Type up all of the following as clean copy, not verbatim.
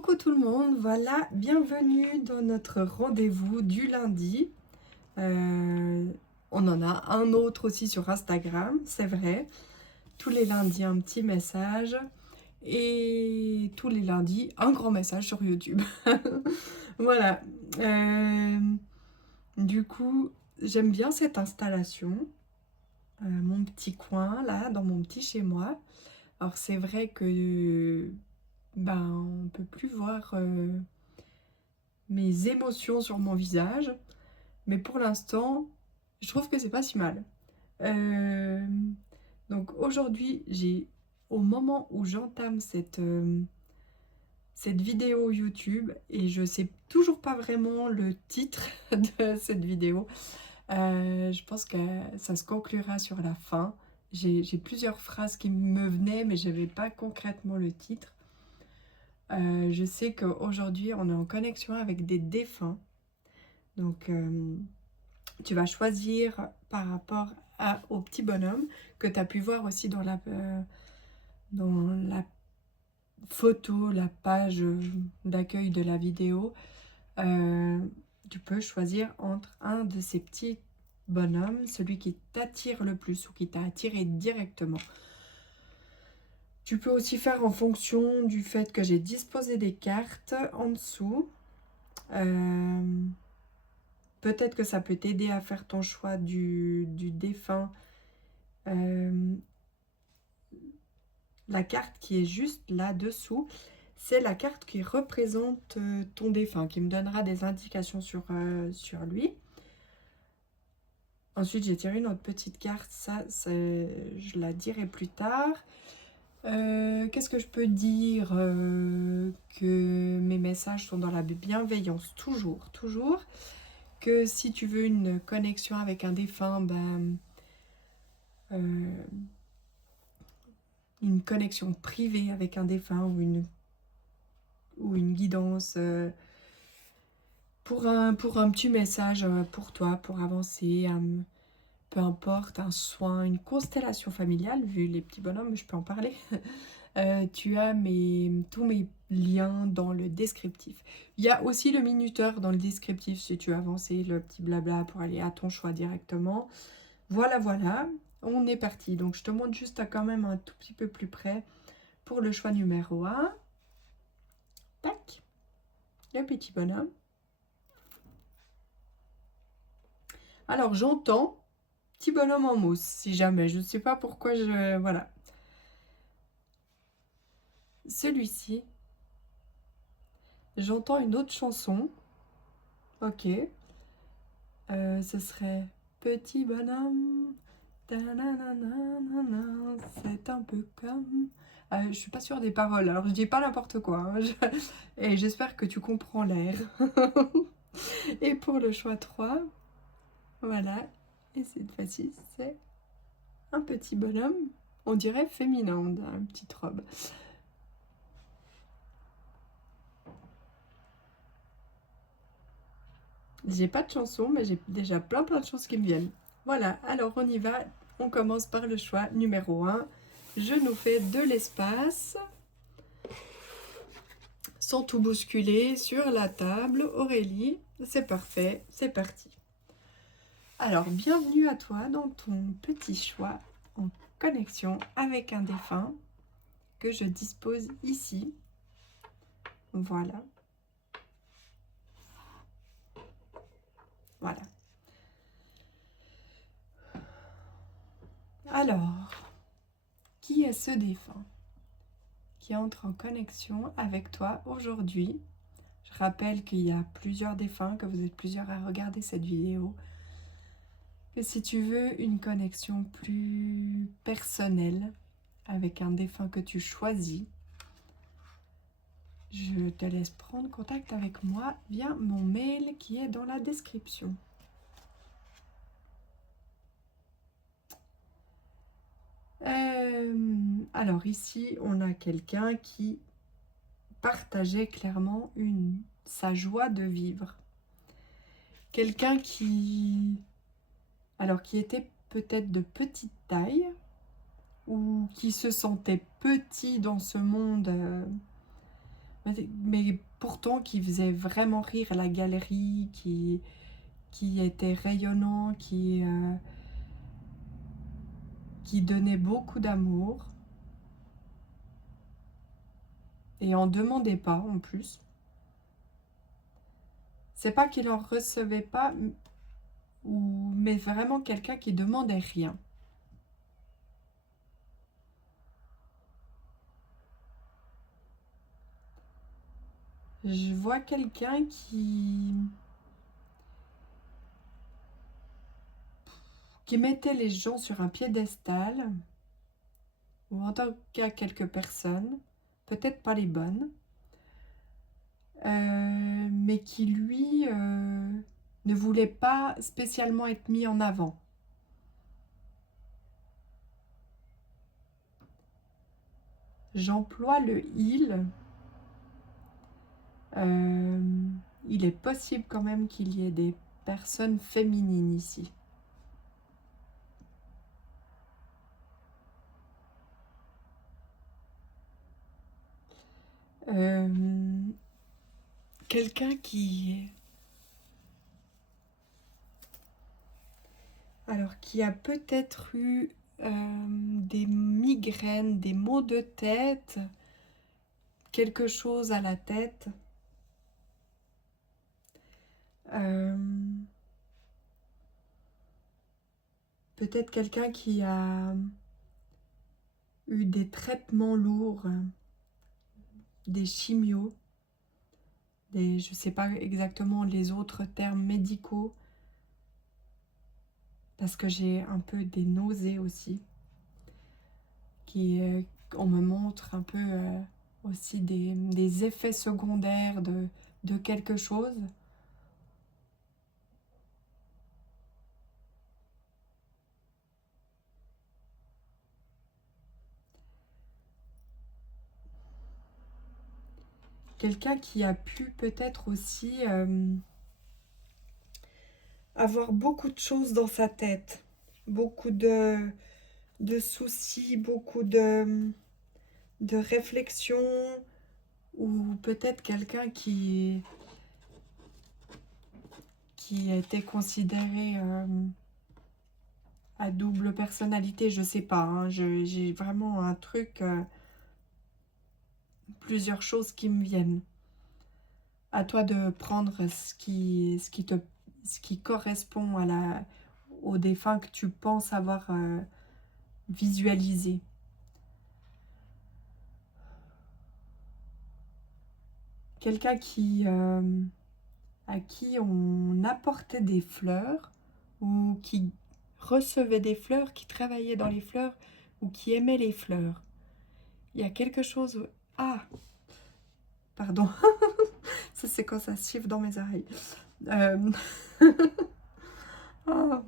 Coucou tout le monde, voilà, bienvenue dans notre rendez-vous du lundi. Euh, on en a un autre aussi sur Instagram, c'est vrai. Tous les lundis, un petit message. Et tous les lundis, un grand message sur YouTube. Voilà. Euh, du coup, j'aime bien cette installation. Mon petit coin, là, dans mon petit chez-moi. Alors c'est vrai que on peut plus voir mes émotions sur mon visage, mais pour l'instant, je trouve que c'est pas si mal. Euh, donc aujourd'hui, au moment où j'entame cette vidéo YouTube, et je sais toujours pas vraiment le titre de cette vidéo, je pense que ça se conclura sur la fin. J'ai plusieurs phrases qui me venaient, mais je n'avais pas concrètement le titre. Je sais qu'aujourd'hui, on est en connexion avec des défunts. Donc, tu vas choisir par rapport au petit bonhomme que tu as pu voir aussi dans la photo, la page d'accueil de la vidéo. Euh, Tu peux choisir entre un de ces petits bonhommes, celui qui t'attire le plus ou qui t'a attiré directement. Tu peux aussi faire en fonction du fait que j'ai disposé des cartes en dessous. Peut-être que ça peut t'aider à faire ton choix du défunt. Euh, la carte qui est juste là-dessous, c'est la carte qui représente ton défunt, qui me donnera des indications sur lui. Ensuite, j'ai tiré une autre petite carte, je la dirai plus tard. Qu'est-ce que je peux dire que mes messages sont dans la bienveillance, toujours, toujours. Que si tu veux une connexion avec un défunt, euh, une connexion privée avec un défunt ou une guidance pour un petit message pour toi, pour avancer, peu importe, un soin, une constellation familiale, vu les petits bonhommes, je peux en parler. Tu as tous mes liens dans le descriptif. Il y a aussi le minuteur dans le descriptif si tu veux avancer, le petit blabla pour aller à ton choix directement. Voilà, voilà, on est parti. Donc je te montre juste quand même un tout petit peu plus près pour le choix numéro 1. Tac, le petit bonhomme. Alors j'entends petit bonhomme en mousse, si jamais. Je ne sais pas pourquoi Voilà. Celui-ci, j'entends une autre chanson. Ok. Ce serait Petit bonhomme. Ta-na-na-na-na-na, c'est un peu comme... je suis pas sûre des paroles, alors je dis pas n'importe quoi. Hein, et j'espère que tu comprends l'air. Et pour le choix 3, voilà. Et cette fois-ci, c'est un petit bonhomme, on dirait féminin, on a une petite robe. J'ai pas de chanson, mais j'ai déjà plein de choses qui me viennent. Voilà, alors on y va. On commence par le choix numéro 1. Je nous fais de l'espace, sans tout bousculer, sur la table. Aurélie, c'est parfait, c'est parti. Alors, bienvenue à toi dans ton petit choix en connexion avec un défunt que je dispose ici. Voilà. Voilà. Alors, qui est ce défunt qui entre en connexion avec toi aujourd'hui? Je rappelle qu'il y a plusieurs défunts, que vous êtes plusieurs à regarder cette vidéo. Et si tu veux une connexion plus personnelle avec un défunt que tu choisis, je te laisse prendre contact avec moi via mon mail qui est dans la description. Alors ici, on a quelqu'un qui partageait clairement sa joie de vivre. Quelqu'un qui était peut-être de petite taille ou qui se sentait petit dans ce monde. mais pourtant qui faisait vraiment rire la galerie, qui était rayonnant, qui donnait beaucoup d'amour. Et on demandait pas en plus. C'est pas qu'il en recevait pas, mais vraiment quelqu'un qui demandait rien. Je vois quelqu'un qui mettait les gens sur un piédestal, ou en tout cas quelques personnes, peut-être pas les bonnes, mais qui lui ne voulait pas spécialement être mis en avant. J'emploie le il. Il est possible quand même qu'il y ait des personnes féminines ici. Quelqu'un qui a peut-être eu des migraines, des maux de tête, quelque chose à la tête. Peut-être quelqu'un qui a eu des traitements lourds, des chimios, je ne sais pas exactement les autres termes médicaux, parce que j'ai un peu des nausées aussi, on me montre un peu aussi des effets secondaires de quelque chose. Quelqu'un qui a pu peut-être aussi avoir beaucoup de choses dans sa tête, beaucoup de soucis, beaucoup de réflexions, ou peut-être quelqu'un qui était considéré à double personnalité, je sais pas, hein, j'ai vraiment un truc, plusieurs choses qui me viennent. À toi de prendre ce qui correspond au défunt que tu penses avoir visualisé. Quelqu'un à qui on apportait des fleurs, ou qui recevait des fleurs, qui travaillait dans les fleurs, ou qui aimait les fleurs. Il y a quelque chose... Ah, pardon. Ça, c'est quand ça siffle dans mes oreilles. Oh.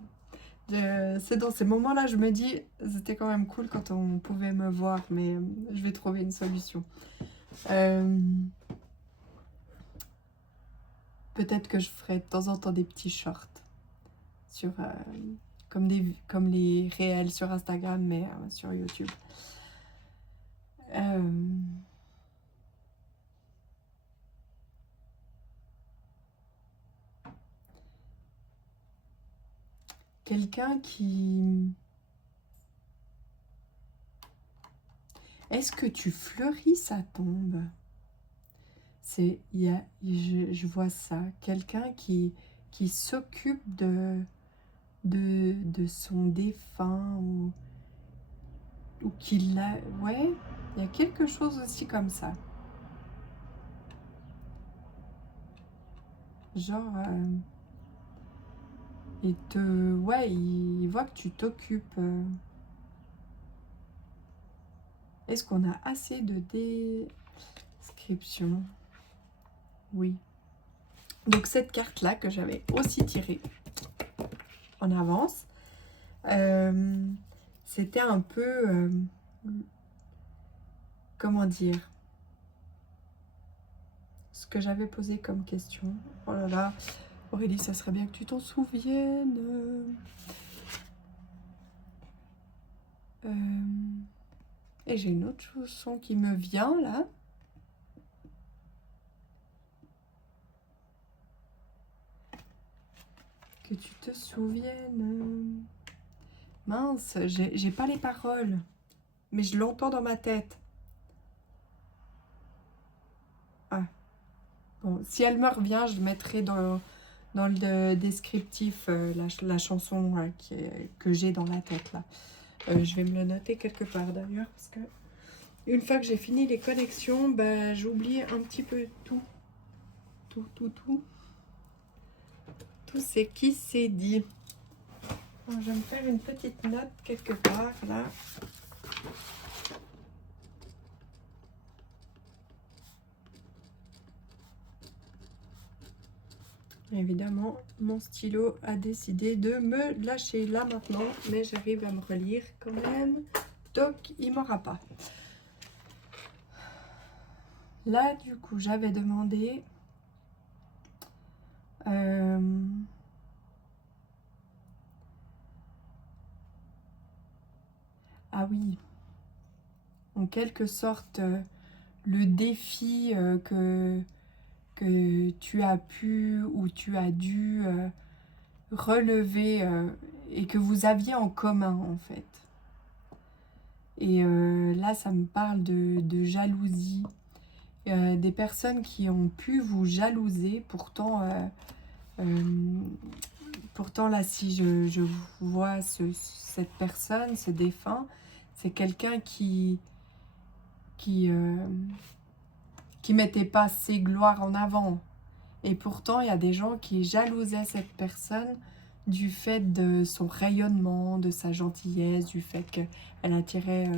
C'est dans ces moments-là, je me dis, c'était quand même cool quand on pouvait me voir, mais je vais trouver une solution. Peut-être que je ferai de temps en temps des petits shorts sur, comme les réels sur Instagram, mais sur YouTube. Quelqu'un qui... Est-ce que tu fleuris sa tombe? Je vois ça. Quelqu'un qui s'occupe de son défunt, ou qui l'a... Ouais, il y a quelque chose aussi comme ça. Genre... il voit que tu t'occupes. Est-ce qu'on a assez de descriptions? Oui. Donc cette carte-là que j'avais aussi tirée en avance, c'était un peu... comment dire? Ce que j'avais posé comme question. Oh là là, Aurélie, ça serait bien que tu t'en souviennes. Et j'ai une autre chanson qui me vient là. Que tu te souviennes. Mince, j'ai pas les paroles. Mais je l'entends dans ma tête. Ah. Bon, si elle me revient, je mettrai dans le descriptif la chanson que j'ai dans la tête là. Je vais me le noter quelque part d'ailleurs parce que une fois que j'ai fini les connexions, bah, j'oublie un petit peu tout. Tout c'est qui s'est dit. Alors, je vais me faire une petite note quelque part là. Évidemment, mon stylo a décidé de me lâcher là maintenant, mais j'arrive à me relire quand même. Donc, il m'aura pas. Là, du coup, j'avais demandé... Ah oui, en quelque sorte, le défi que tu as pu ou tu as dû relever et que vous aviez en commun en fait. Et là, ça me parle de jalousie. Des personnes qui ont pu vous jalouser, pourtant là, si je vois cette personne, ce défunt, c'est quelqu'un qui mettait pas ses gloires en avant. Et pourtant, il y a des gens qui jalousaient cette personne du fait de son rayonnement, de sa gentillesse, du fait qu'elle attirait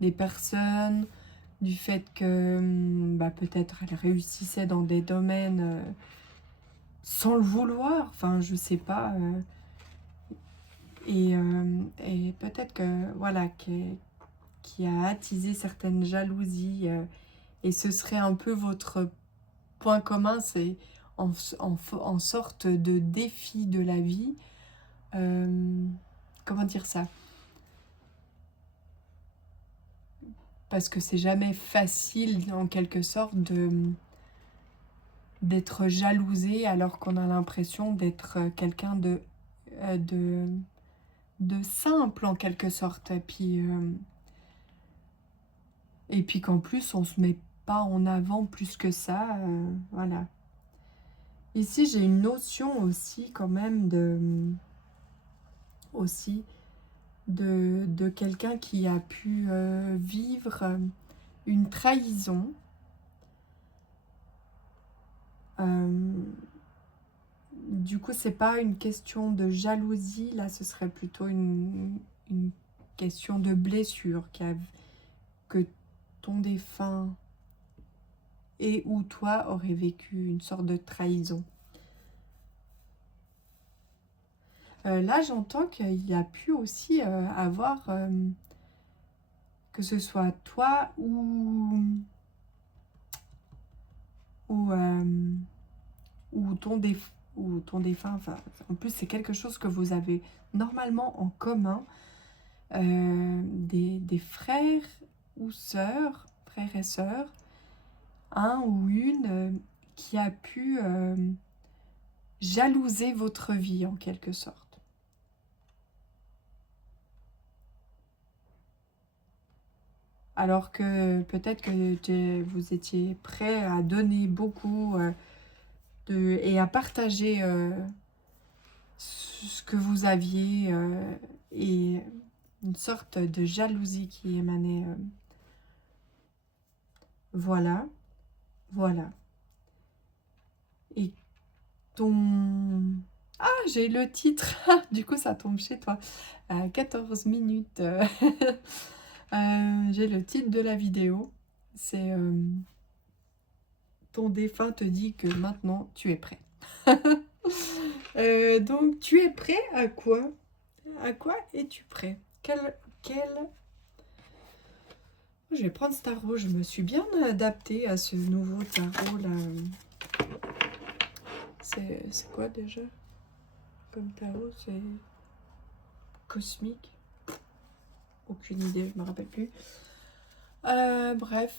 des personnes, du fait que bah, peut-être elle réussissait dans des domaines sans le vouloir, enfin je sais pas. Et peut-être que voilà, qui a attisé certaines jalousies. Et ce serait un peu votre point commun, c'est en sorte de défi de la vie. Comment dire ça? Parce que c'est jamais facile, en quelque sorte, d'être jalousé alors qu'on a l'impression d'être quelqu'un de simple, en quelque sorte. Et puis qu'en plus, on se met pas en avant plus que ça. Voilà. Ici, j'ai une notion aussi, quand même, de quelqu'un qui a pu vivre une trahison. Du coup, c'est pas une question de jalousie, là, ce serait plutôt une question de blessure que ton défunt et ou toi aurait vécu une sorte de trahison. Là, j'entends qu'il a pu aussi avoir, que ce soit toi ou ton défunt, enfin, en plus c'est quelque chose que vous avez normalement en commun, des frères ou sœurs, frères et sœurs, un ou une qui a pu jalouser votre vie en quelque sorte. Alors que peut-être que vous étiez prêt à donner beaucoup et à partager ce que vous aviez et une sorte de jalousie qui émanait. Voilà. Et ton... Ah, j'ai le titre. Du coup, ça tombe chez toi. 14 minutes. J'ai le titre de la vidéo. C'est ton défunt te dit que maintenant, tu es prêt. Donc, tu es prêt à quoi? À quoi es-tu prêt? Je vais prendre ce tarot. Je me suis bien adaptée à ce nouveau tarot là. C'est quoi déjà? Comme tarot, c'est cosmique. Aucune idée, je me rappelle plus. Bref.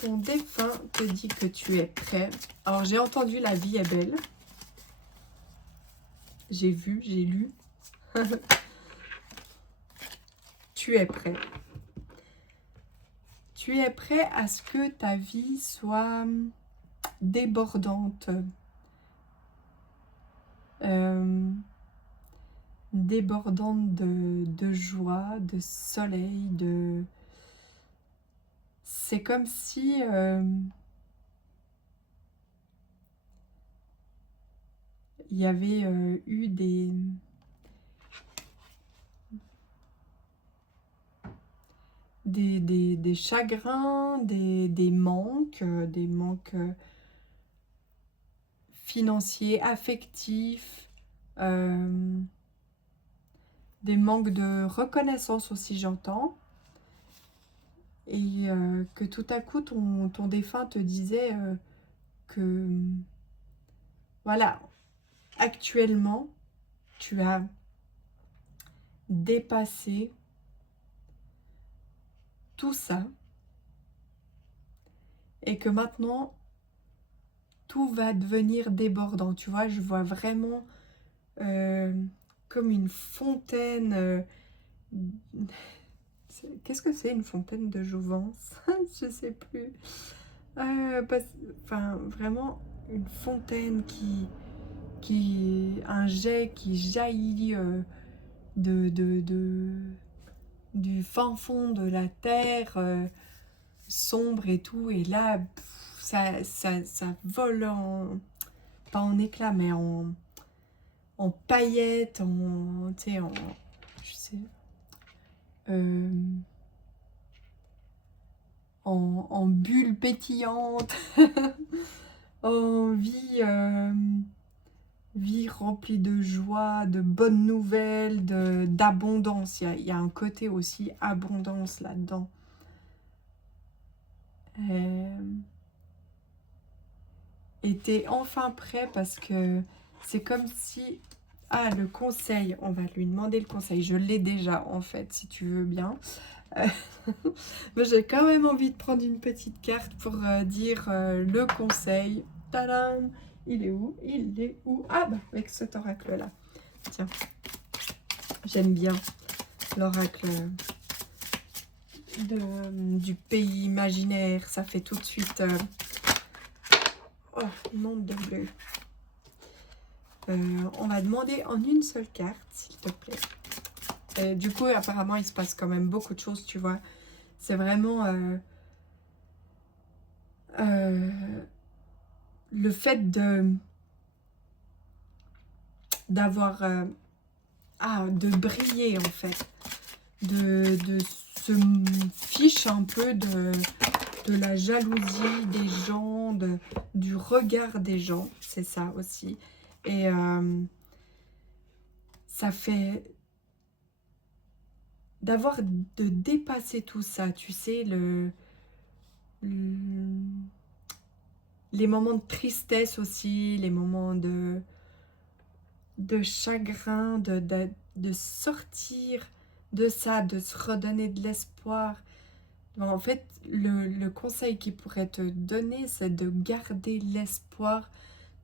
Ton défunt te dit que tu es prêt. Alors, j'ai entendu la vie est belle. J'ai vu, j'ai lu. Tu es prêt. Tu es prêt à ce que ta vie soit débordante. Débordante de joie, de soleil, de... C'est comme si... il y avait eu des chagrins, des manques financiers, affectifs, des manques de reconnaissance aussi, j'entends. Et que tout à coup, ton défunt te disait que, voilà, actuellement, tu as dépassé tout ça et que maintenant, tout va devenir débordant. Tu vois, je vois vraiment comme une fontaine. Qu'est-ce que c'est une fontaine de jouvence? Je sais plus. Enfin, vraiment une fontaine un jet qui jaillit du fin fond de la terre, sombre et tout. Et là, ça vole pas en éclats, mais en paillettes, tu sais, je sais, en bulles pétillantes, en vie remplie de joie, de bonnes nouvelles, d'abondance. Il y a un côté aussi abondance là-dedans. Et t'es enfin prêt parce que c'est comme si... Ah, le conseil, on va lui demander le conseil. Je l'ai déjà en fait, si tu veux bien. Mais j'ai quand même envie de prendre une petite carte pour dire le conseil. Tadam! Il est où? Il est où? Ah, bah, avec cet oracle-là. Tiens, j'aime bien l'oracle du pays imaginaire. Ça fait tout de suite... Oh, monde de bleu. On va demander en une seule carte, s'il te plaît. Du coup, apparemment, il se passe quand même beaucoup de choses, tu vois. C'est vraiment... le fait d'avoir de briller en fait, de se fiche un peu de la jalousie des gens, du regard des gens, c'est ça aussi. Et ça fait de dépasser tout ça, tu sais, les moments de tristesse aussi, les moments de chagrin, de sortir de ça, de se redonner de l'espoir. En fait, le conseil qu'il pourrait te donner, c'est de garder l'espoir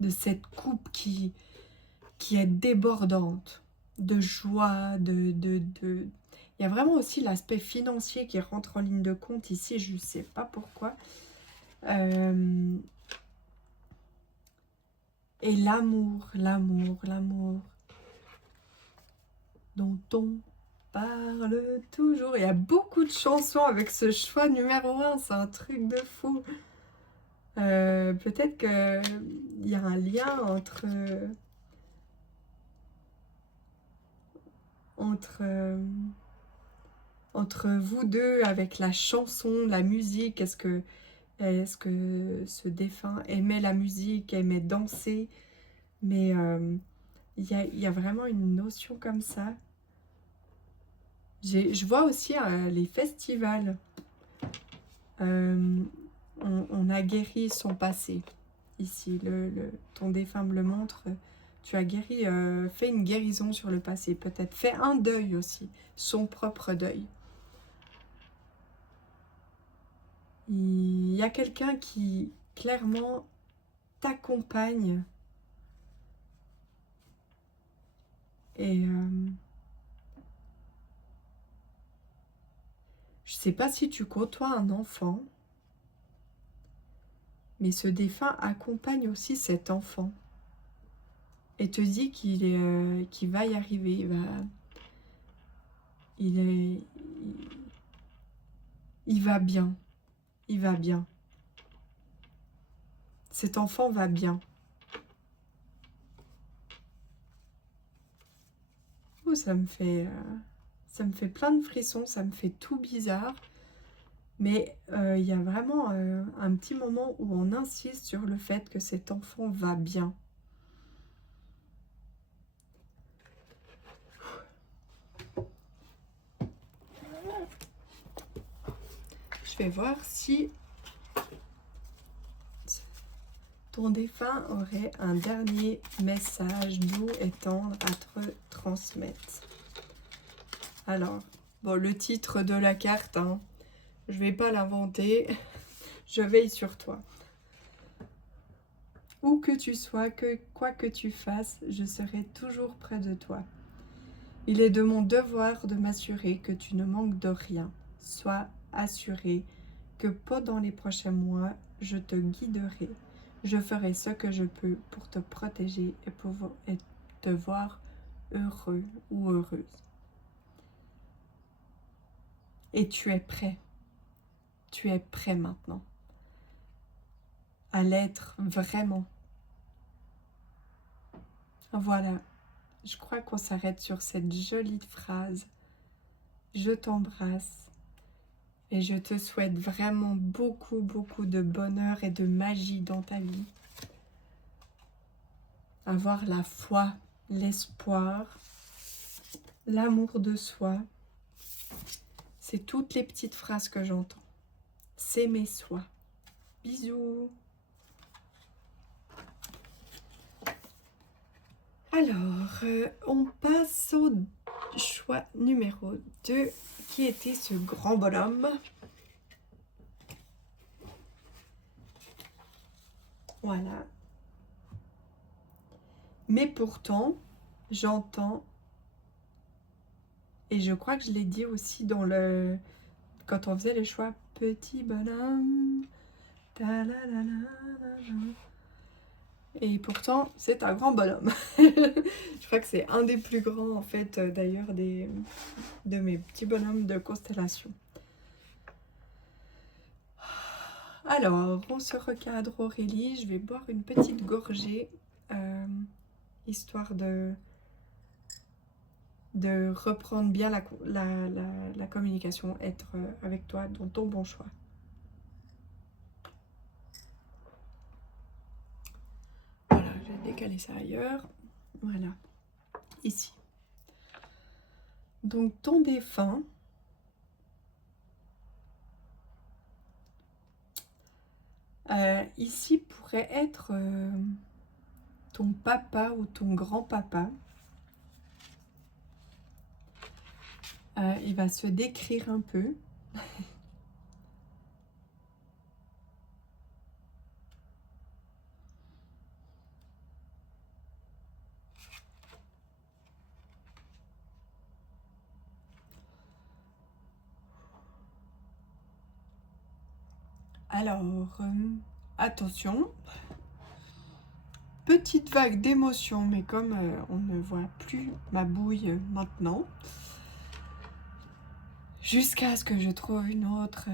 de cette coupe qui est débordante, de joie, Il y a vraiment aussi l'aspect financier qui rentre en ligne de compte ici, je ne sais pas pourquoi. Et l'amour dont on parle toujours. Il y a beaucoup de chansons avec ce choix numéro 1, c'est un truc de fou. Peut-être qu'il y a un lien entre vous deux avec la chanson, la musique. Est-ce que ce défunt aimait la musique, aimait danser? Mais il y a vraiment une notion comme ça. Je vois aussi les festivals. On a guéri son passé. Ici, ton défunt me le montre. Tu as guéri, fait une guérison sur le passé. Peut-être fait un deuil aussi. Son propre deuil. Il y a quelqu'un qui clairement t'accompagne et je sais pas si tu côtoies un enfant, mais ce défunt accompagne aussi cet enfant et te dit qu'il va y arriver, il va bien, il va bien. Cet enfant va bien. Oh, ça me fait plein de frissons, ça me fait tout bizarre. Mais il y a vraiment un petit moment où on insiste sur le fait que cet enfant va bien. Je vais voir si ton défunt aurait un dernier message doux et tendre à te transmettre. Alors, bon, le titre de la carte, hein, je vais pas l'inventer. Je veille sur toi. Où que tu sois, quoi que tu fasses, je serai toujours près de toi. Il est de mon devoir de m'assurer que tu ne manques de rien. Sois assuré que pendant les prochains mois, je te guiderai. Je ferai ce que je peux pour te protéger et te voir heureux ou heureuse. Et tu es prêt. Tu es prêt maintenant à l'être vraiment. Voilà, je crois qu'on s'arrête sur cette jolie phrase. Je t'embrasse et je te souhaite vraiment beaucoup, beaucoup de bonheur et de magie dans ta vie. Avoir la foi, l'espoir, l'amour de soi. C'est toutes les petites phrases que j'entends. S'aimer soi. Bisous. Alors, on passe au choix numéro 2, qui était ce grand bonhomme. Voilà. Mais pourtant, j'entends, et je crois que je l'ai dit aussi quand on faisait les choix, petit bonhomme. Et pourtant, c'est un grand bonhomme. Je crois que c'est un des plus grands, en fait, d'ailleurs, de mes petits bonhommes de constellation. Alors, on se recadre, Aurélie. Je vais boire une petite gorgée, histoire de reprendre bien la communication, être avec toi dans ton bon choix. Voilà, je vais décaler ça ailleurs. Voilà, ici. Donc, ton défunt, ici pourrait être ton papa ou ton grand-papa. Il va se décrire un peu. Alors, attention, petite vague d'émotion, mais comme on ne voit plus ma bouille maintenant, jusqu'à ce que je trouve une autre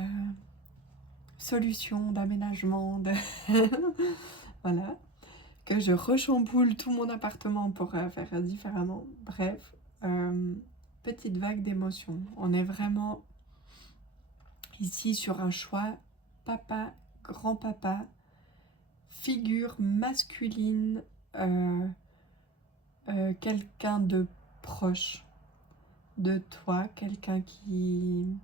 solution d'aménagement, voilà, que je rechamboule tout mon appartement pour faire différemment. Bref, petite vague d'émotion. On est vraiment ici sur un choix papa, grand-papa, figure masculine, quelqu'un de proche de toi, quelqu'un qui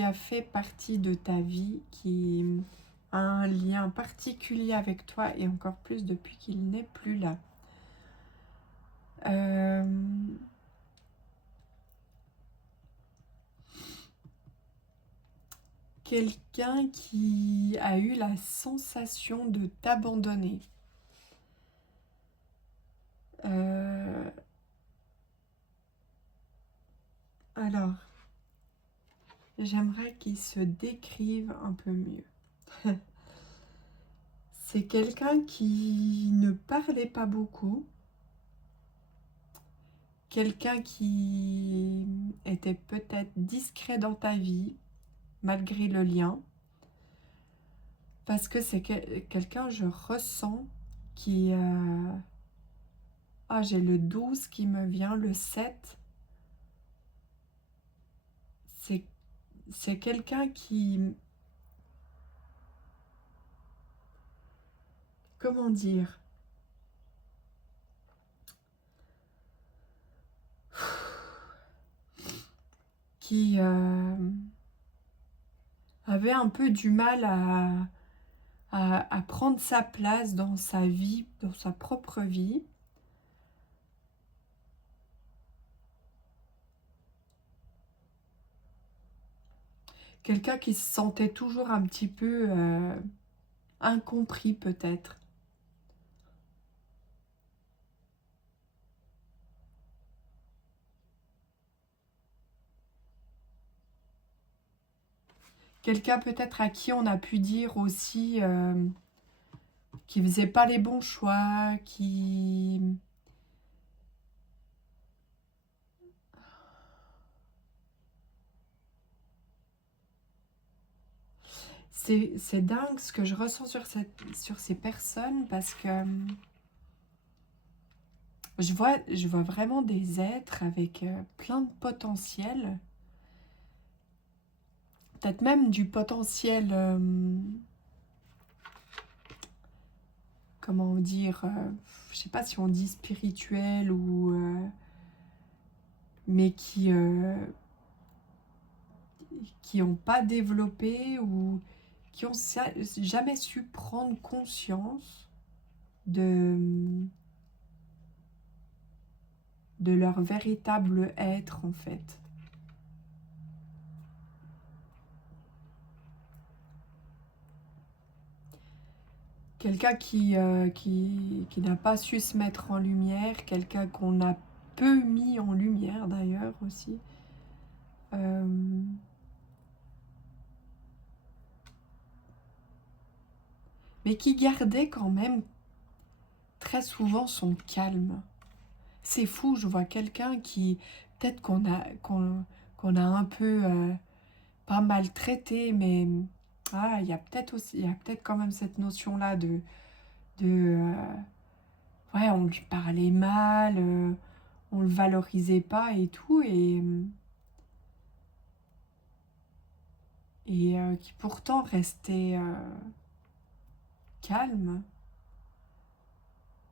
a fait partie de ta vie, qui a un lien particulier avec toi et encore plus depuis qu'il n'est plus là. quelqu'un qui a eu la sensation de t'abandonner. Alors, j'aimerais qu'il se décrive un peu mieux. C'est quelqu'un qui ne parlait pas beaucoup, quelqu'un qui était peut-être discret dans ta vie, malgré le lien, parce que c'est quelqu'un, je ressens, qui... Ah, j'ai le 12 qui me vient, le 7. C'est quelqu'un qui... Comment dire? Qui avait un peu du mal à prendre sa place dans sa vie, dans sa propre vie. Quelqu'un qui se sentait toujours un petit peu incompris peut-être. Quelqu'un peut-être à qui on a pu dire aussi qui faisait pas les bons choix, qui... C'est dingue ce que je ressens sur ces personnes parce que je vois vraiment des êtres avec plein de potentiel. Peut-être même du potentiel, comment dire, je sais pas si on dit spirituel ou... mais qui n'ont pas développé ou qui ont jamais su prendre conscience de leur véritable être en fait. Quelqu'un qui n'a pas su se mettre en lumière, quelqu'un qu'on a peu mis en lumière d'ailleurs aussi. Mais qui gardait quand même très souvent son calme. C'est fou, je vois quelqu'un qui, peut-être qu'on a un peu, pas maltraité, mais il y a peut-être aussi, il y a peut-être quand même cette notion-là ouais, on lui parlait mal, on le valorisait pas et tout, et qui pourtant restait calme,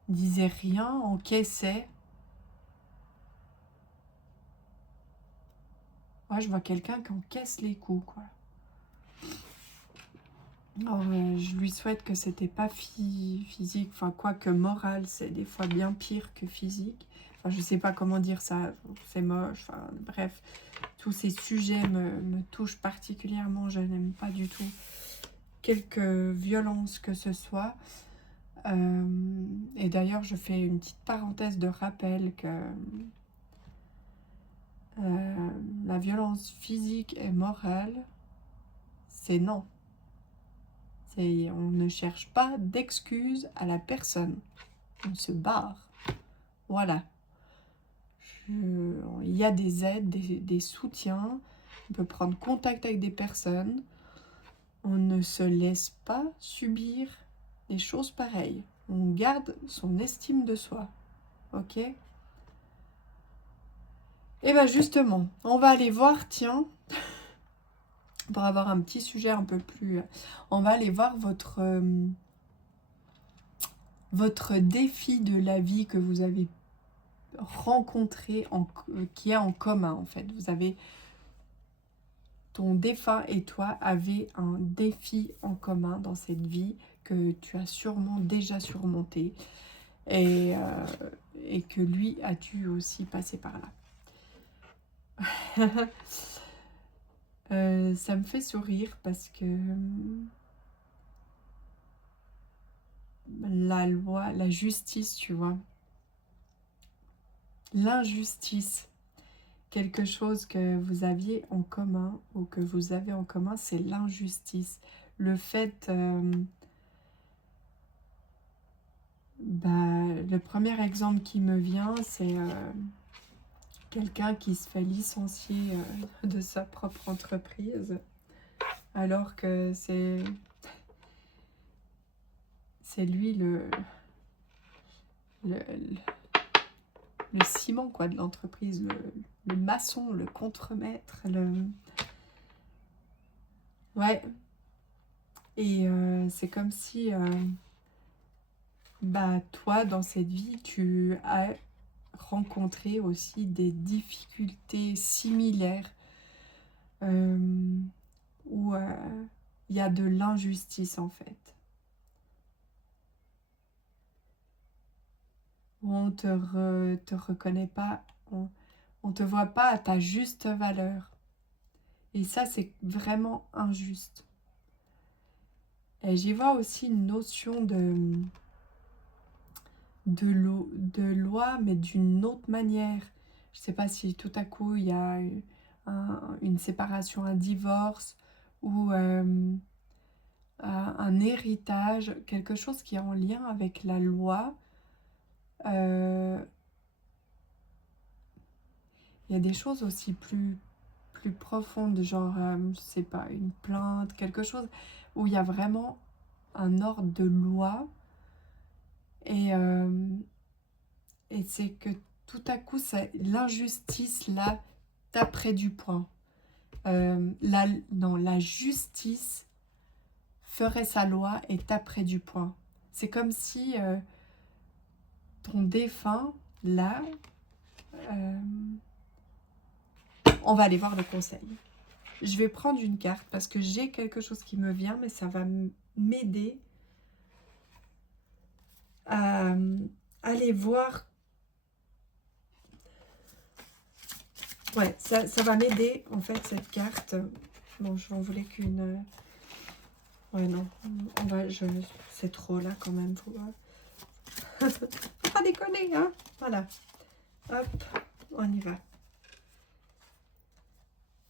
disait rien, encaissait. Moi, je vois quelqu'un qui encaisse les coups, quoi. Alors, je lui souhaite que c'était pas physique, enfin, quoique moral, c'est des fois bien pire que physique. Enfin, je sais pas comment dire ça, c'est moche, enfin, bref. Tous ces sujets me touchent particulièrement, je n'aime pas du tout quelque violence que ce soit. Et d'ailleurs, je fais une petite parenthèse de rappel que la violence physique et morale, c'est non. On ne cherche pas d'excuses à la personne. On se barre. Voilà. Il y a des aides, des soutiens. On peut prendre contact avec des personnes. On ne se laisse pas subir des choses pareilles. On garde son estime de soi. Ok ? Et bien justement, on va aller voir, tiens, pour avoir un petit sujet un peu plus... On va aller voir votre défi de la vie que vous avez rencontré, qui est en commun en fait. Vous avez... Ton défunt et toi avez un défi en commun dans cette vie que tu as sûrement déjà surmonté et que lui a dû aussi passer par là. ça me fait sourire parce que la loi, la justice, tu vois, l'injustice, quelque chose que vous aviez en commun ou que vous avez en commun, c'est l'injustice. Le fait, le premier exemple qui me vient, c'est quelqu'un qui se fait licencier de sa propre entreprise, alors que c'est lui le, le ciment quoi, de l'entreprise, le maçon, le contremaître, ouais. Et c'est comme si, toi, dans cette vie, tu as rencontré aussi des difficultés similaires où il y a de l'injustice en fait. Où on te reconnaît pas, on te voit pas à ta juste valeur. Et ça, c'est vraiment injuste. Et j'y vois aussi une notion de loi, mais d'une autre manière. Je ne sais pas si tout à coup, il y a une séparation, un divorce ou un héritage, quelque chose qui est en lien avec la loi. Il y a des choses aussi plus profondes, genre, je sais pas, une plainte, quelque chose où il y a vraiment un ordre de loi et c'est que tout à coup, l'injustice, là, tape près du poing. La justice ferait sa loi et taperait du poing. C'est comme si ton défunt, là, on va aller voir le conseil. Je vais prendre une carte parce que j'ai quelque chose qui me vient, mais ça va m'aider à aller voir. Ouais, ça va m'aider en fait cette carte. Bon, je n'en voulais qu'une. Ouais, non, c'est trop là quand même. Faut pas déconner, hein. Voilà. Hop, on y va.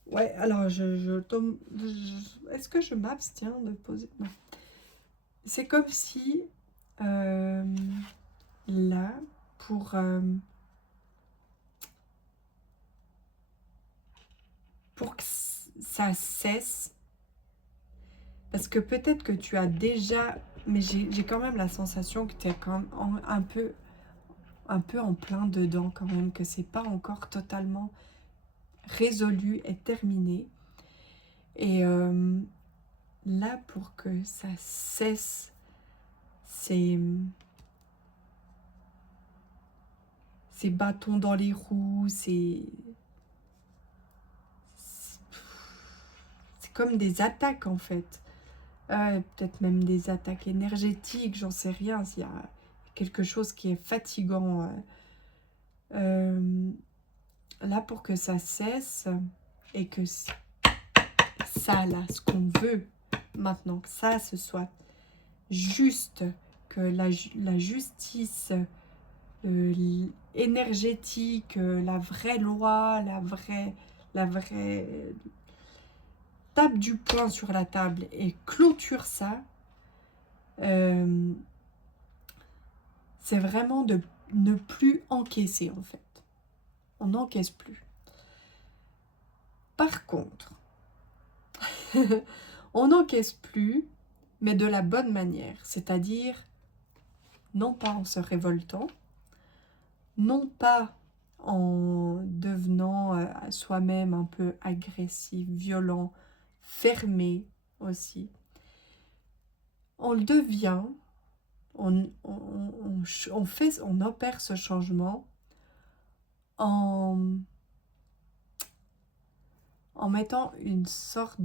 Ouais, alors je tombe. Est-ce que je m'abstiens de poser? Non. C'est comme si là, pour que ça cesse, parce que peut-être que tu as déjà, mais j'ai quand même la sensation que tu es quand même un peu en plein dedans quand même, que c'est pas encore totalement résolu et terminé. Et là, pour que ça cesse, ces bâtons dans les roues, c'est comme des attaques en fait. Peut-être même des attaques énergétiques, j'en sais rien, s'il y a quelque chose qui est fatigant. Là, pour que ça cesse et que ça, là, ce qu'on veut maintenant, que ça, ce soit juste, que la justice énergétique, la vraie loi, la vraie tape du poing sur la table et clôture ça, c'est vraiment de ne plus encaisser en fait. On n'encaisse plus. Par contre, on n'encaisse plus, mais de la bonne manière, c'est-à-dire non pas en se révoltant, non pas en devenant soi-même un peu agressif, violent, fermé aussi. On le devient, on opère ce changement en mettant une sorte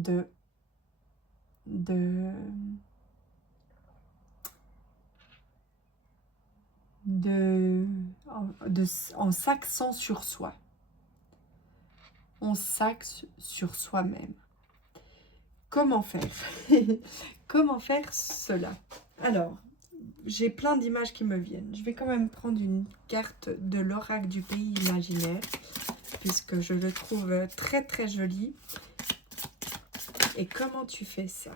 en s'axant sur soi. On s'axe sur soi-même. comment faire? Comment faire cela? Alors, j'ai plein d'images qui me viennent. Je vais quand même prendre une carte de l'oracle du pays imaginaire, puisque je le trouve très très joli. Et comment tu fais ça?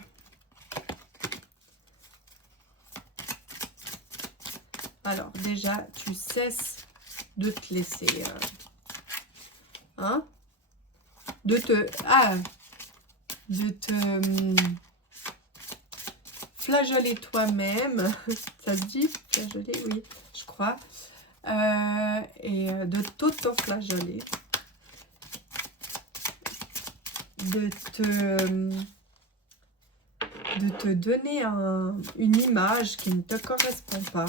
Alors, déjà, tu cesses de te laisser... hein? De te flageoler toi-même, ça se dit flageoler, oui, je crois, et de t'auto-flageoler, de te donner une image qui ne te correspond pas,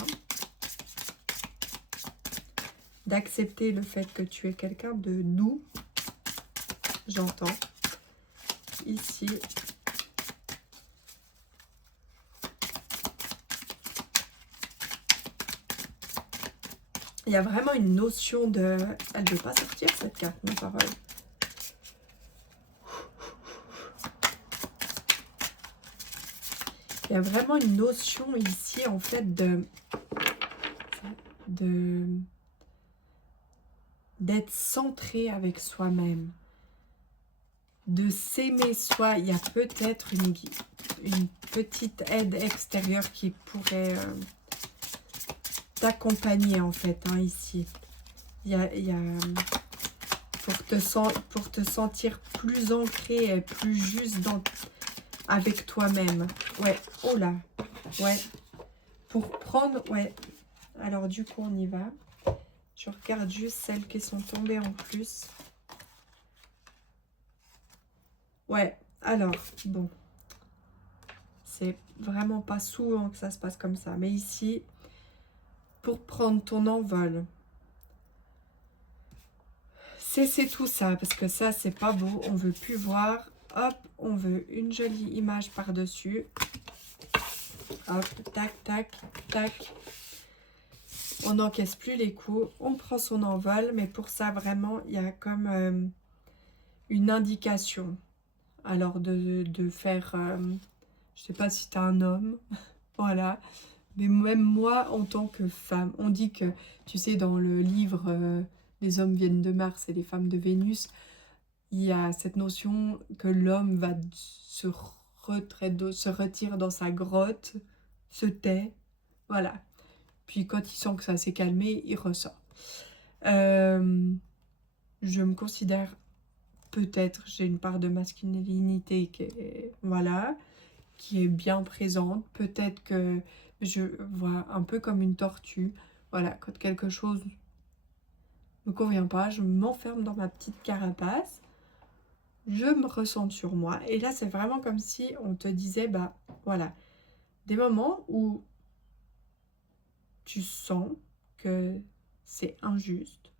d'accepter le fait que tu es quelqu'un de doux, j'entends, ici. Il y a vraiment une notion de... Elle ne veut pas sortir cette carte, ma parole. Il y a vraiment une notion ici, en fait, d'être centré avec soi-même, de s'aimer soi. Il y a peut-être une petite aide extérieure qui pourrait t'accompagner, en fait, hein, ici. Il y a pour te sentir plus ancré et plus juste avec toi-même. Ouais, oh là, ouais. Pour prendre, ouais. Alors, du coup, on y va. Je regarde juste celles qui sont tombées en plus. Ouais, alors, bon. C'est vraiment pas souvent que ça se passe comme ça. Mais ici, pour prendre ton envol, cessez tout ça, parce que ça, c'est pas beau. On veut plus voir. Hop, on veut une jolie image par-dessus. Hop, tac, tac, tac. On n'encaisse plus les coups. On prend son envol. Mais pour ça, vraiment, il y a comme une indication. Alors, de faire... je sais pas si tu es un homme. Voilà. Mais même moi, en tant que femme, on dit que, tu sais, dans le livre Les hommes viennent de Mars et les femmes de Vénus, il y a cette notion que l'homme va se retire dans sa grotte, se tait, voilà. Puis quand il sent que ça s'est calmé, il ressort. Je me considère, peut-être, j'ai une part de masculinité qui est bien présente. Peut-être que je vois un peu comme une tortue. Voilà, quand quelque chose ne me convient pas, je m'enferme dans ma petite carapace. Je me ressens sur moi. Et là, c'est vraiment comme si on te disait, bah voilà, des moments où tu sens que c'est injuste.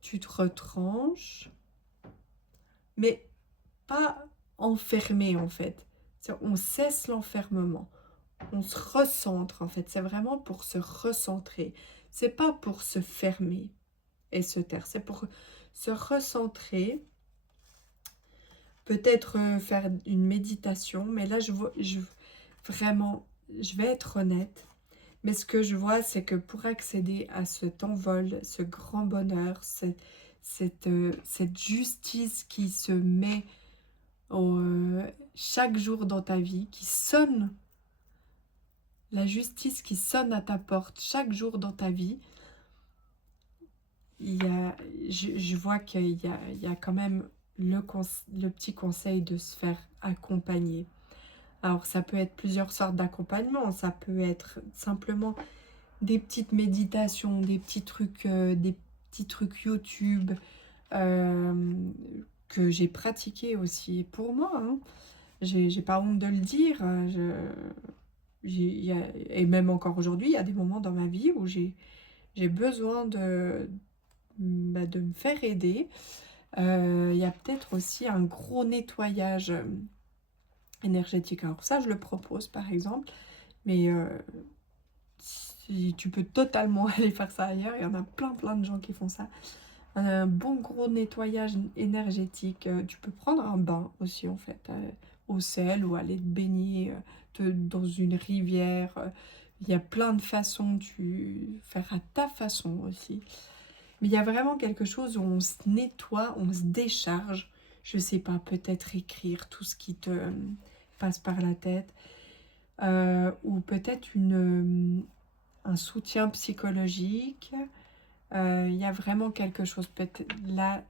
Tu te retranches, mais pas enfermé en fait. On cesse l'enfermement. On se recentre en fait. C'est vraiment pour se recentrer. C'est pas pour se fermer et se taire. C'est pour se recentrer. Peut-être faire une méditation. Mais là, vraiment, je vais être honnête. Mais ce que je vois, c'est que pour accéder à cet envol, ce grand bonheur, cette justice qui se met chaque jour dans ta vie, qui sonne, la justice qui sonne à ta porte chaque jour dans ta vie, je vois qu'il y a quand même le petit conseil de se faire accompagner. Alors ça peut être plusieurs sortes d'accompagnement, ça peut être simplement des petites méditations, des petits trucs YouTube que j'ai pratiqué aussi pour moi. Hein. J'ai pas honte de le dire. Et même encore aujourd'hui, il y a des moments dans ma vie où j'ai besoin de me faire aider. Il y a peut-être aussi un gros nettoyage énergétique. Alors ça, je le propose par exemple. Mais si tu peux totalement aller faire ça ailleurs. Il y en a plein de gens qui font ça. un bon gros nettoyage énergétique. Tu peux prendre un bain aussi en fait, au sel ou aller te baigner dans une rivière. Il y a plein de façons, tu faire à ta façon aussi. Mais il y a vraiment quelque chose où on se nettoie, on se décharge. Je sais pas, peut-être écrire tout ce qui te passe par la tête. Ou peut-être un soutien psychologique. Il y a vraiment quelque chose. Là,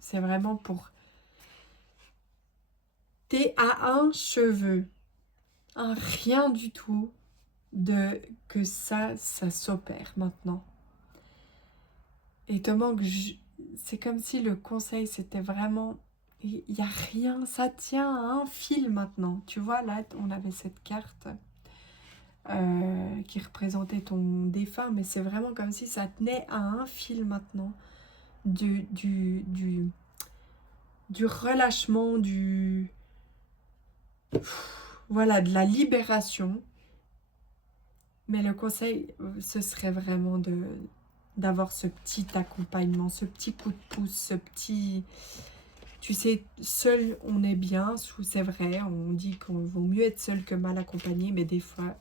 c'est vraiment pour... T'es à un cheveu, un rien du tout de que ça s'opère maintenant. Et te manque... C'est comme si le conseil, c'était vraiment... Il n'y a rien, ça tient à un fil maintenant. Tu vois, là, on avait cette carte qui représentait ton défunt, mais c'est vraiment comme si ça tenait à un fil maintenant. Du relâchement, voilà, de la libération. Mais le conseil, ce serait vraiment d'avoir ce petit accompagnement, ce petit coup de pouce, ce petit... Tu sais, seul on est bien, c'est vrai, on dit qu'on vaut mieux être seul que mal accompagné, mais des fois,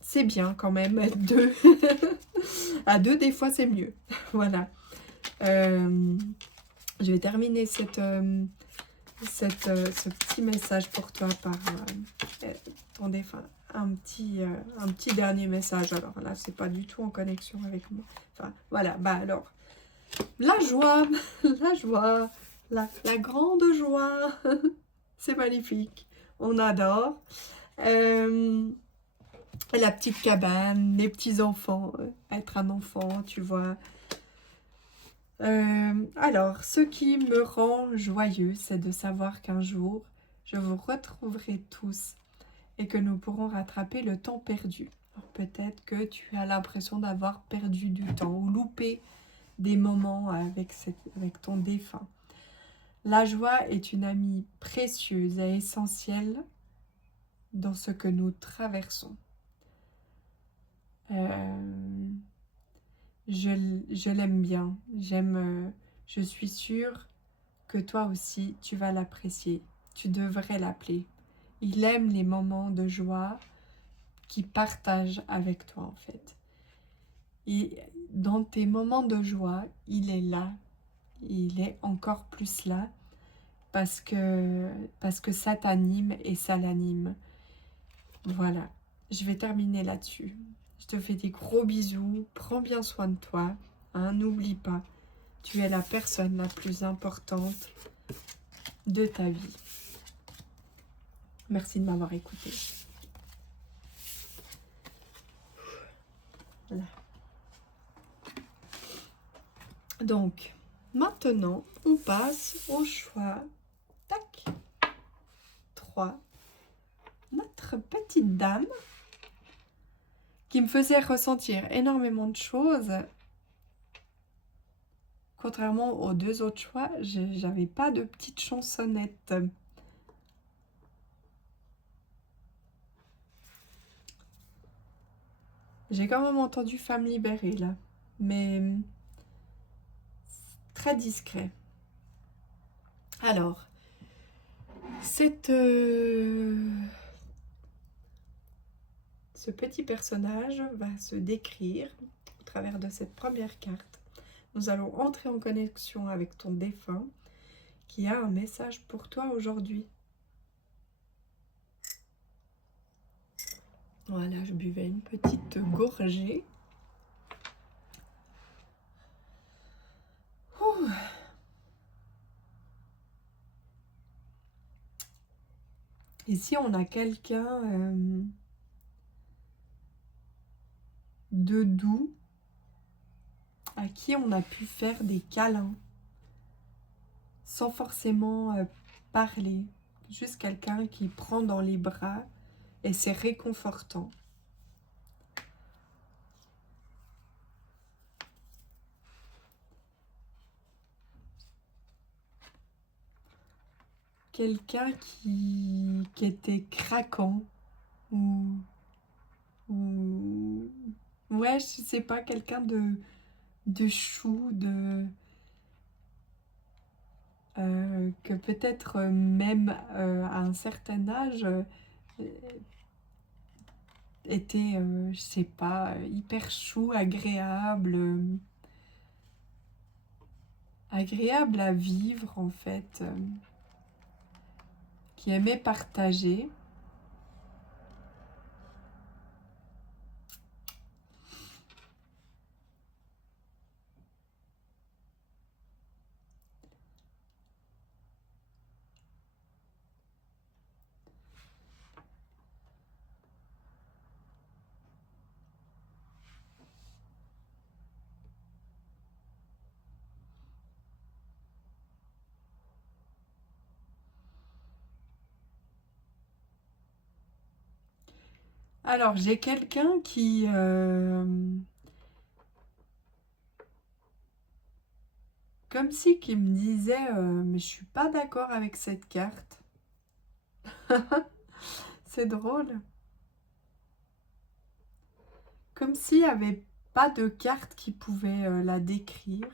c'est bien quand même être deux. À deux, des fois, c'est mieux. Voilà. Je vais terminer ce petit message pour toi par ton défunt. Un petit dernier message. Alors là, c'est pas du tout en connexion avec moi. Enfin, voilà. Bah alors, la joie, la joie, la grande joie. C'est magnifique. On adore. La petite cabane, les petits-enfants, être un enfant, tu vois. Alors, ce qui me rend joyeux, c'est de savoir qu'un jour, je vous retrouverai tous et que nous pourrons rattraper le temps perdu. Peut-être que tu as l'impression d'avoir perdu du temps ou loupé des moments avec ton défunt. La joie est une amie précieuse et essentielle dans ce que nous traversons. Je l'aime bien. Je suis sûre que toi aussi, tu vas l'apprécier. Tu devrais l'appeler. Il aime les moments de joie qu'il partage avec toi, en fait. Et dans tes moments de joie, il est là. Il est encore plus là parce que ça t'anime et ça l'anime. Voilà. Je vais terminer là-dessus. Je te fais des gros bisous. Prends bien soin de toi. Hein, n'oublie pas, tu es la personne la plus importante de ta vie. Merci de m'avoir écouté. Voilà. Donc, maintenant, on passe au choix. Tac. 3. Notre petite dame qui me faisait ressentir énormément de choses. Contrairement aux deux autres choix, j'avais pas de petite chansonnette. J'ai quand même entendu Femme libérée là, mais très discret. Alors, ce petit personnage va se décrire au travers de cette première carte. Nous allons entrer en connexion avec ton défunt qui a un message pour toi aujourd'hui. Voilà, je buvais une petite gorgée. Ouh. Ici, on a quelqu'un de doux à qui on a pu faire des câlins sans forcément parler. Juste quelqu'un qui prend dans les bras et c'est réconfortant. Quelqu'un qui était craquant ou Ouais, je sais pas, quelqu'un de chou, que peut-être même à un certain âge était, je sais pas, hyper chou, agréable à vivre en fait, qui aimait partager. Alors, j'ai quelqu'un qui, comme si qui me disait, mais je suis pas d'accord avec cette carte. C'est drôle. Comme s'il n'y avait pas de carte qui pouvait la décrire.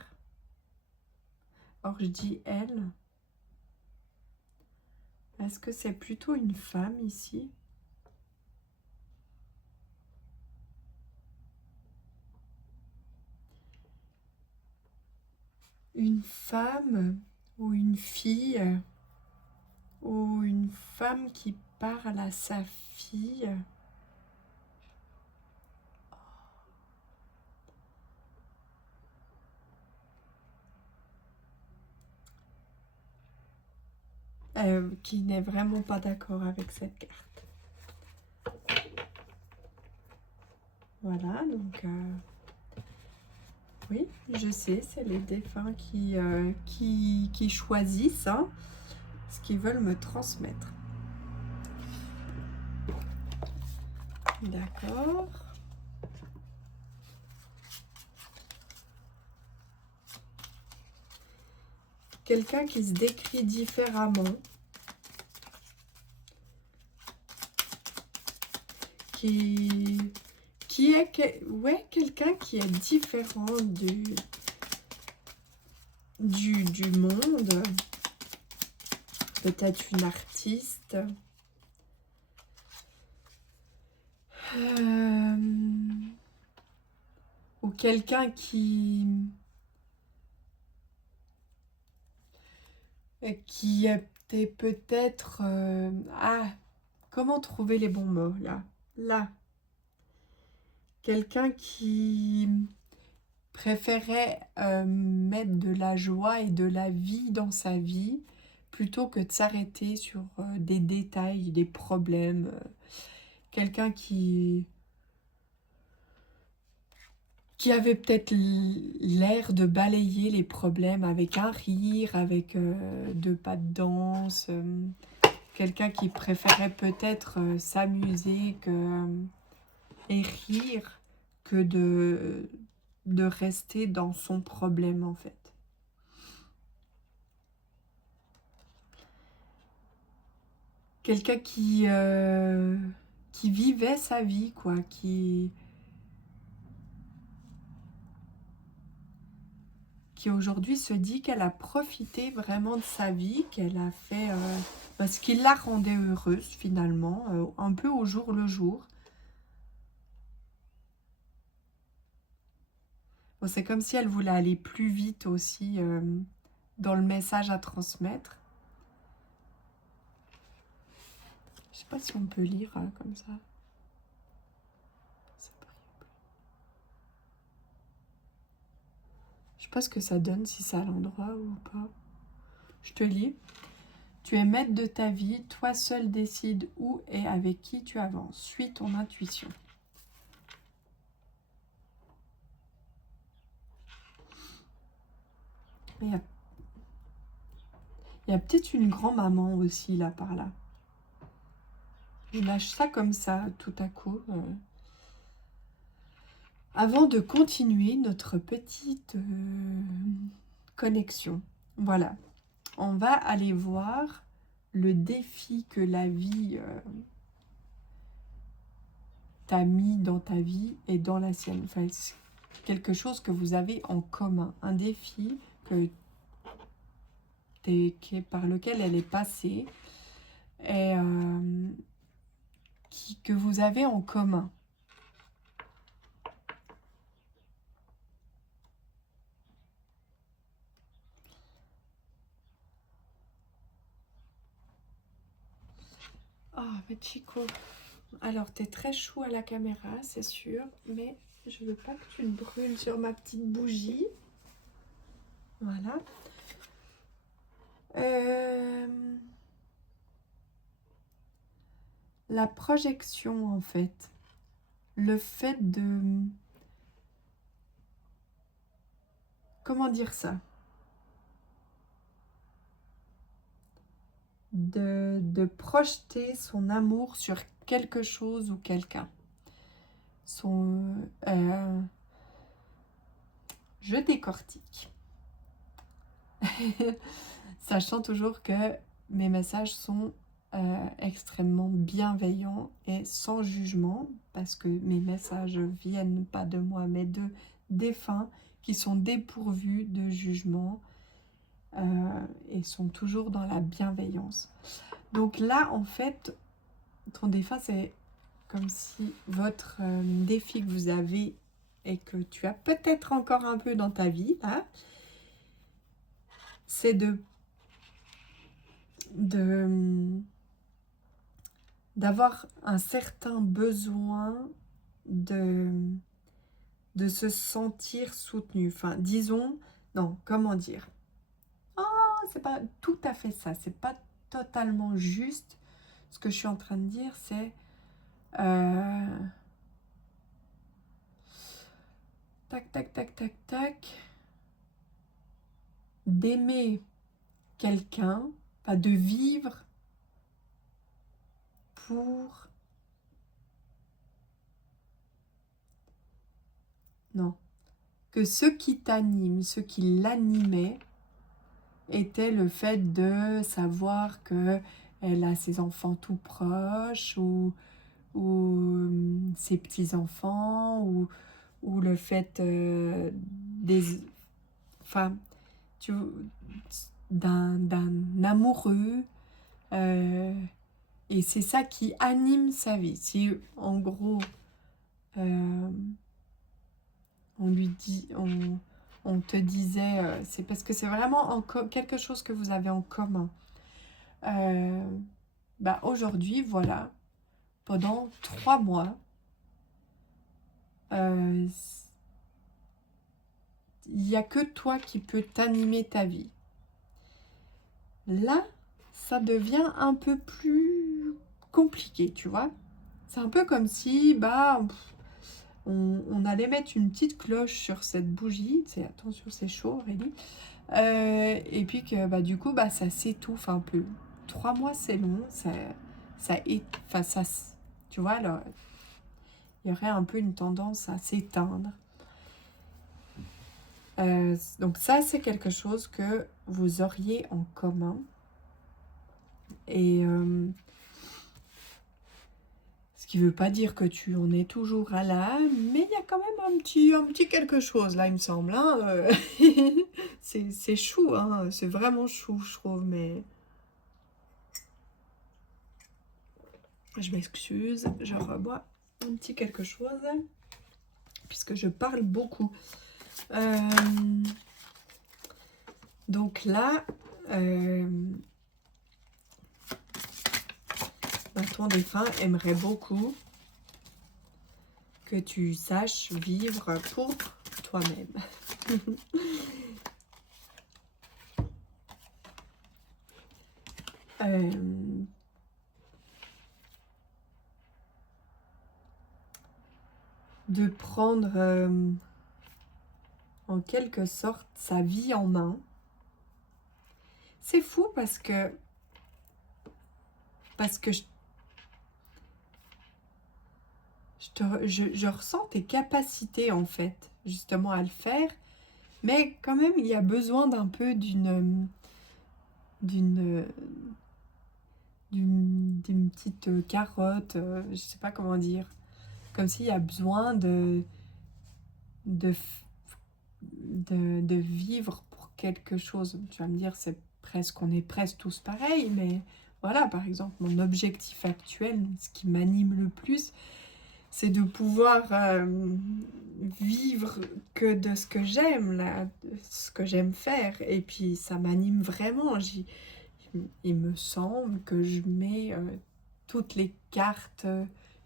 Or, je dis elle. Est-ce que c'est plutôt une femme ici? Une femme ou une fille ou une femme qui parle à sa fille. Qui n'est vraiment pas d'accord avec cette carte. Voilà, donc oui, je sais, c'est les défunts qui choisissent hein, ce qu'ils veulent me transmettre. D'accord. Quelqu'un qui se décrit différemment. Qui est ouais, quelqu'un qui est différent du monde. Peut-être une artiste. Ou quelqu'un qui était peut-être... comment trouver les bons mots là? Là. Quelqu'un qui préférait mettre de la joie et de la vie dans sa vie plutôt que de s'arrêter sur des détails, des problèmes. Quelqu'un qui avait peut-être l'air de balayer les problèmes avec un rire, avec deux pas de danse. Quelqu'un qui préférait peut-être s'amuser et rire que de rester dans son problème en fait. Quelqu'un qui vivait sa vie, quoi, qui aujourd'hui se dit qu'elle a profité vraiment de sa vie, qu'elle a fait ce qui la rendait heureuse finalement, un peu au jour le jour. Bon, c'est comme si elle voulait aller plus vite aussi dans le message à transmettre. Je sais pas si on peut lire comme ça. Je sais pas ce que ça donne, si c'est à l'endroit ou pas. Je te lis. Tu es maître de ta vie, toi seul décides où et avec qui tu avances. Suis ton intuition. Il y a peut-être une grand-maman aussi là par là. Je lâche ça comme ça tout à coup. Avant de continuer notre petite connexion. Voilà. On va aller voir le défi que la vie t'a mis dans ta vie et dans la sienne. Enfin, c'est quelque chose que vous avez en commun, un défi par lequel elle est passée et que vous avez en commun. Ah, mais Chico, alors t'es très chou à la caméra, c'est sûr, mais je veux pas que tu te brûles sur ma petite bougie. Voilà. La projection, en fait. Le fait de... Comment dire ça? De projeter son amour sur quelque chose ou quelqu'un. Je décortique. Sachant toujours que mes messages sont extrêmement bienveillants et sans jugement, parce que mes messages viennent pas de moi, mais de défunts qui sont dépourvus de jugement et sont toujours dans la bienveillance. Donc là, en fait, ton défunt, c'est comme si votre défi que vous avez et que tu as peut-être encore un peu dans ta vie, là, c'est d'avoir un certain besoin de se sentir soutenu. Enfin, disons, non, comment dire? Oh, c'est pas tout à fait ça, c'est pas totalement juste. Ce que je suis en train de dire, c'est tac, tac, tac, tac, tac, d'aimer quelqu'un, pas de vivre pour... Non. Que ce qui t'anime, ce qui l'animait, était le fait de savoir que elle a ses enfants tout proches ou ses petits-enfants ou le fait enfin, d'un amoureux et c'est ça qui anime sa vie. Si en gros on te disait c'est parce que c'est vraiment quelque chose que vous avez en commun. Aujourd'hui, voilà, pendant 3 mois, il n'y a que toi qui peux t'animer ta vie. Là, ça devient un peu plus compliqué, tu vois. C'est un peu comme si, on allait mettre une petite cloche sur cette bougie. Attention, c'est chaud, Aurélie. Et puis que, du coup, ça s'étouffe un peu. 3 mois, c'est long. Tu vois, là, il y aurait un peu une tendance à s'éteindre. Donc ça, c'est quelque chose que vous auriez en commun. Et ce qui ne veut pas dire que tu en es toujours à là, mais il y a quand même un petit quelque chose là, il me semble. Hein, c'est chou, hein, c'est vraiment chou, je trouve, mais... Je m'excuse, je rebois un petit quelque chose, puisque je parle beaucoup. Donc là, ton défunt aimerait beaucoup que tu saches vivre pour toi-même. De prendre en quelque sorte sa vie en main. C'est fou parce que je ressens tes capacités en fait, justement à le faire, mais quand même il y a besoin d'un peu d'une petite carotte, je sais pas comment dire, comme s'il y a besoin de, de vivre pour quelque chose. Tu vas me dire, c'est presque, on est presque tous pareils, mais voilà, par exemple, mon objectif actuel, ce qui m'anime le plus, c'est de pouvoir vivre que de ce que j'aime, là, de ce que j'aime faire. Et puis, ça m'anime vraiment. Il me semble que je mets toutes les cartes,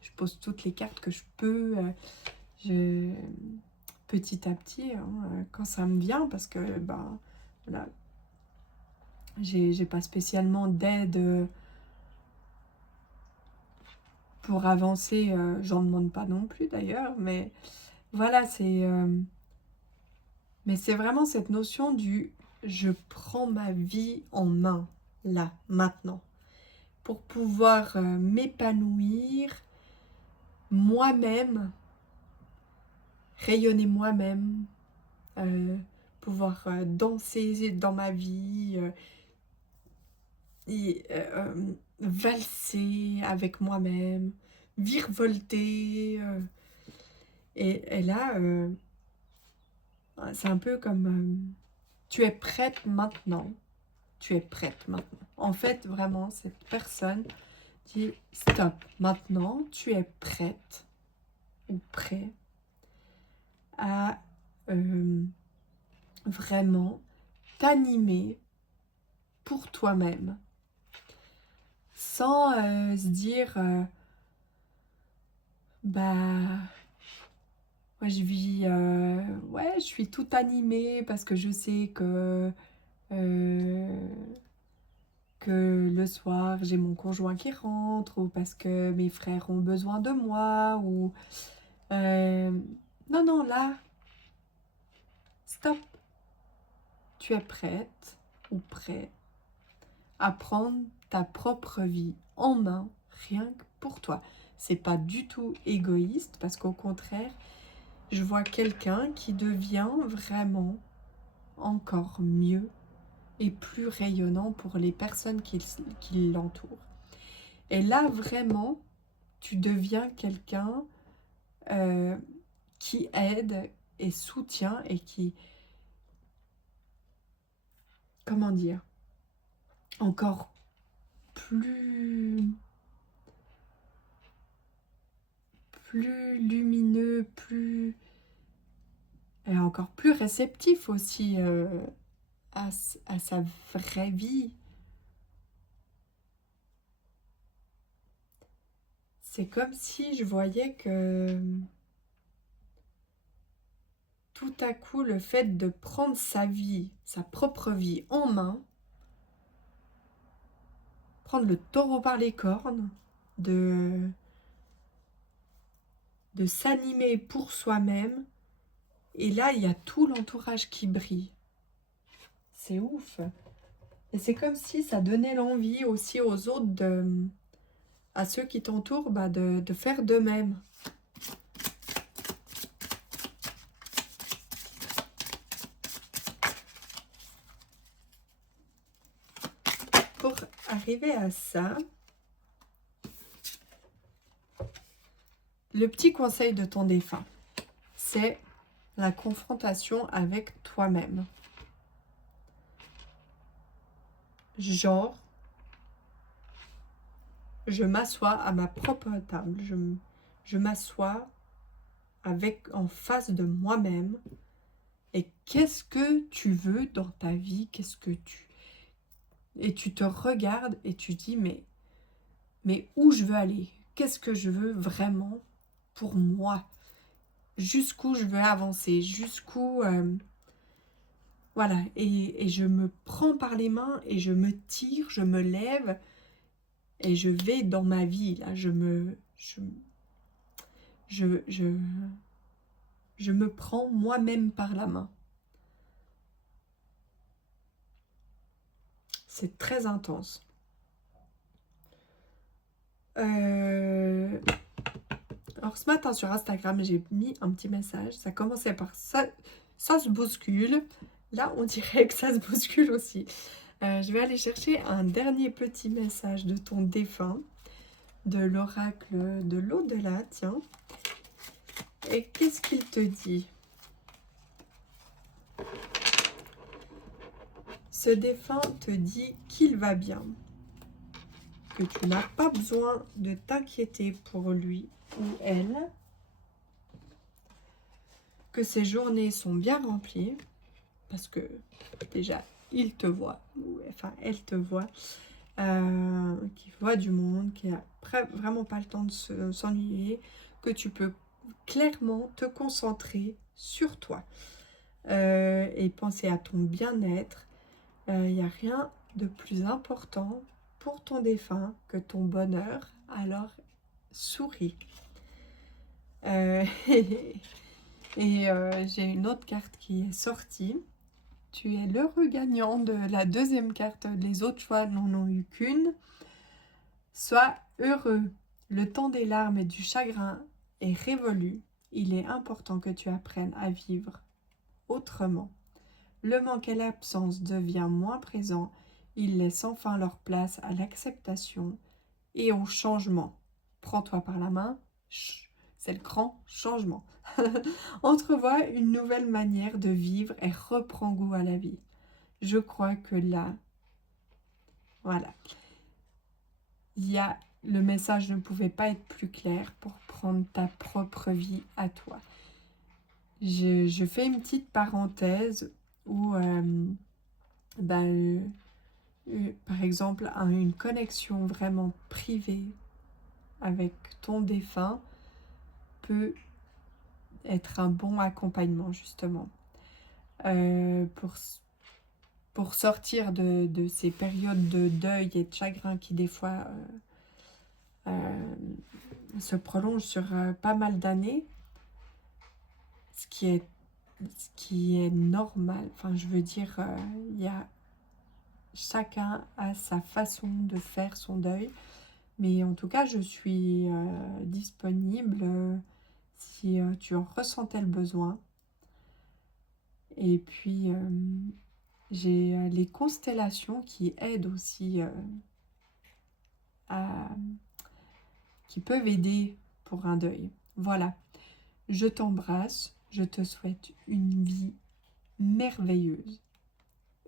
je pose toutes les cartes que je peux, petit à petit, hein, quand ça me vient, parce que, ben, voilà, j'ai pas spécialement d'aide pour avancer, j'en demande pas non plus d'ailleurs, mais voilà, mais c'est vraiment cette notion du je prends ma vie en main, là, maintenant, pour pouvoir m'épanouir moi-même, rayonner moi-même, pouvoir danser dans ma vie, valser avec moi-même, virevolter. Et là, c'est un peu comme tu es prête maintenant. Tu es prête maintenant. En fait, vraiment, cette personne dit stop. Maintenant, tu es prête ou prêt à vraiment t'animer pour toi-même. Sans se dire bah moi je vis ouais, je suis tout animée parce que je sais euh, que le soir j'ai mon conjoint qui rentre, ou parce que mes frères ont besoin de moi, ou non, non, là, stop. Tu es prête ou prêt à prendre ta propre vie en main, rien que pour toi. C'est pas du tout égoïste, parce qu'au contraire, je vois quelqu'un qui devient vraiment encore mieux et plus rayonnant pour les personnes qui l'entourent. Et là, vraiment, tu deviens quelqu'un qui aide et soutient et qui, comment dire, encore plus lumineux, et encore plus réceptif aussi à sa vraie vie. C'est comme si je voyais que tout à coup, le fait de prendre sa vie, sa propre vie en main, prendre le taureau par les cornes, de s'animer pour soi-même, et là, il y a tout l'entourage qui brille. C'est ouf. Et c'est comme si ça donnait l'envie aussi aux autres, à ceux qui t'entourent, de faire de même. Pour arriver à ça, le petit conseil de ton défunt, c'est la confrontation avec toi-même. Genre, je m'assois à ma propre table, je m'assois en face de moi-même, et qu'est-ce que tu veux dans ta vie, et tu te regardes et tu dis mais où je veux aller, qu'est-ce que je veux vraiment pour moi, jusqu'où je veux avancer, jusqu'où voilà, et je me prends par les mains et je me tire, je me lève et je vais dans ma vie là, je me prends moi-même par la main. C'est très intense. Alors ce matin sur Instagram, j'ai mis un petit message. Ça commençait par ça se bouscule. Là, on dirait que ça se bouscule aussi. Je vais aller chercher un dernier petit message de ton défunt, de l'oracle de l'au-delà, tiens. Et qu'est-ce qu'il te dit? Ce défunt te dit qu'il va bien, que tu n'as pas besoin de t'inquiéter pour lui ou elle, que ses journées sont bien remplies, parce que déjà, il te voit, ou enfin, elle te voit, qui voit du monde, qui a vraiment pas le temps de s'ennuyer, que tu peux clairement te concentrer sur toi et penser à ton bien-être. Il n'y a rien de plus important pour ton défunt que ton bonheur, alors souris. J'ai une autre carte qui est sortie. Tu es l'heureux gagnant de la deuxième carte. Les autres choix n'en ont eu qu'une. Sois heureux. Le temps des larmes et du chagrin est révolu. Il est important que tu apprennes à vivre autrement. Le manque et l'absence devient moins présent. Ils laissent enfin leur place à l'acceptation et au changement. Prends-toi par la main. C'est le grand changement. Entrevois une nouvelle manière de vivre et reprends goût à la vie. Je crois que là, voilà, le message ne pouvait pas être plus clair pour prendre ta propre vie à toi. Je fais une petite parenthèse où, par exemple, une connexion vraiment privée avec ton défunt peut être un bon accompagnement, justement. Pour sortir de ces périodes de deuil et de chagrin qui, des fois, se prolongent sur pas mal d'années, ce qui est normal. Enfin, je veux dire, chacun a sa façon de faire son deuil. Mais en tout cas, je suis disponible si tu en ressentais le besoin. Et puis, j'ai les constellations qui aident aussi, qui peuvent aider pour un deuil. Voilà, je t'embrasse, je te souhaite une vie merveilleuse,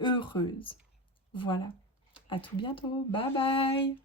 heureuse. Voilà, à tout bientôt, bye bye.